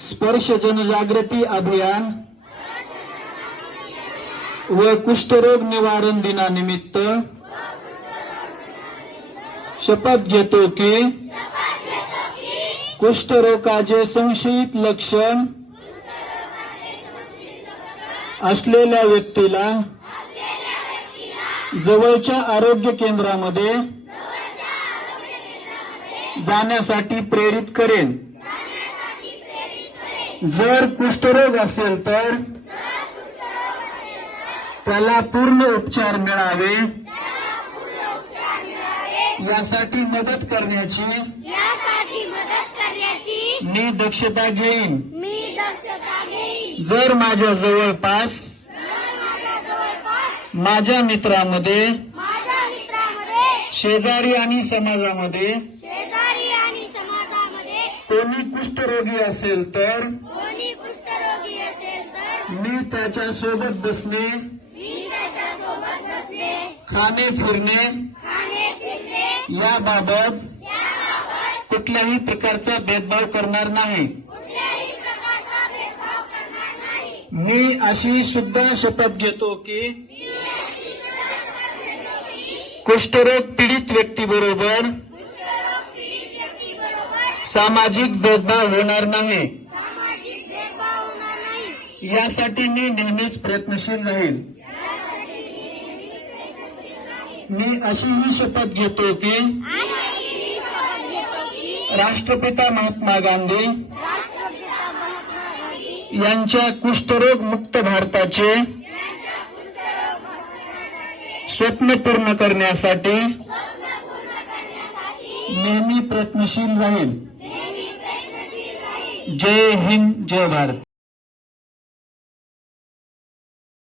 स्पर्श जनजागृती अभियान व कुष्ठरोग निवारण दिनानिमित्त शपथ घेतो की कुष्ठरोगाचे संशयित लक्षण असलेल्या व्यक्तीला जवळच्या आरोग्य केंद्रामध्ये जाण्यासाठी प्रेरित करेन. जर कुष्ठरोग असेल तर? त्याला पूर्ण उपचार मिळावे. यासाठी मदत करण्याची मी दक्षता घेईन. जर माझ्या जवळपास माझ्या मित्रामध्ये शेजारी आणि समाजामध्ये कोणी कुष्ठरोगी असेल तर? कोणी कुष्ठरोगी असेल तर? मी त्याच्या सोबत बसणे खाणे फिरणे. याबाबत कुठल्याही प्रकारचा भेदभाव करणार नाही. मी अशी सुद्धा शपथ घेतो की कुष्ठरोग पीडित व्यक्तीबरोबर सामाजिक भेदभाव होणार नाही. यासाठी मी नेहमीच प्रयत्नशील राहील. मी अशीही शपथ घेतो की आणि मी शपथ घेतो की राष्ट्रपिता महात्मा गांधी यांच्या कुष्ठरोग मुक्त भारताचे स्वप्न पूर्ण करण्यासाठी नेहमी प्रयत्नशील राहील. जय हिंद जय भारत.